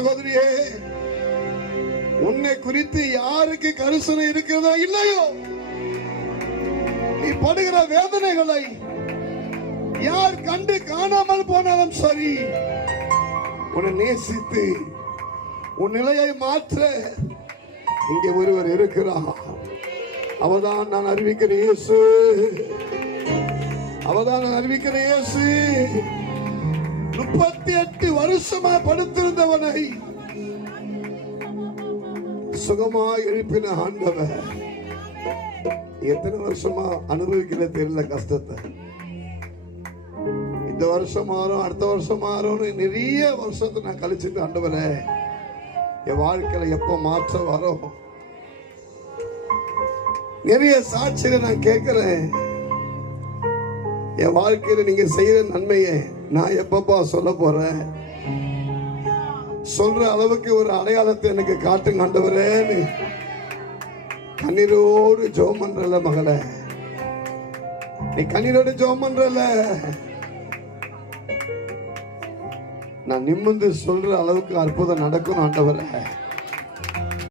சகோதரியே, உன்னை குறித்து யாருக்கு கரிசனை இருக்கிறதோ இல்லையோ, நீ படுகிற வேதனைகளை யார் கண்டு காணாமல் போனாலும் சரி, உன்னை நேசித்து உன் நிலையை மாற்ற இங்கே ஒருவர் இருக்கிறார். அவதான் நான் அறிவிக்கிற இயேசு. அவதான் நான் அறிவிக்கிற இயேசு. 38 வருஷமா படுத்திருந்தவனை சுகமாய் எழுப்பின ஆண்டவர். எத்தனை வருஷமா அனுபவிக்கிற தெரியல கஷ்டத்தை. இந்த வருஷம் மாறும், அடுத்த வருஷம் மாறும், நிறைய வருஷத்தை நான் கழிச்சுட்டு ஆண்டவரே என் வாழ்க்கையில எப்ப மாற்றம் வரும். நிறைய சாட்சிகளை நான் கேட்கிறேன். என் வாழ்க்கையில நீங்க செய்யற நன்மையை நான் எப்பப்பா சொல்ல போறேன்? சொல்ற அளவுக்கு ஒரு அடையாளத்தை எனக்கு காட்டுங்க ஆண்டவரேன்னு கண்ணீரோடு ஜெபம் பண்றல மகளே, நீ கண்ணீரோடு ஜெபம் பண்றல, நான் நிமிர்ந்து சொல்ற அளவுக்கு அற்புதம் நடக்கும் ஆண்டவரே.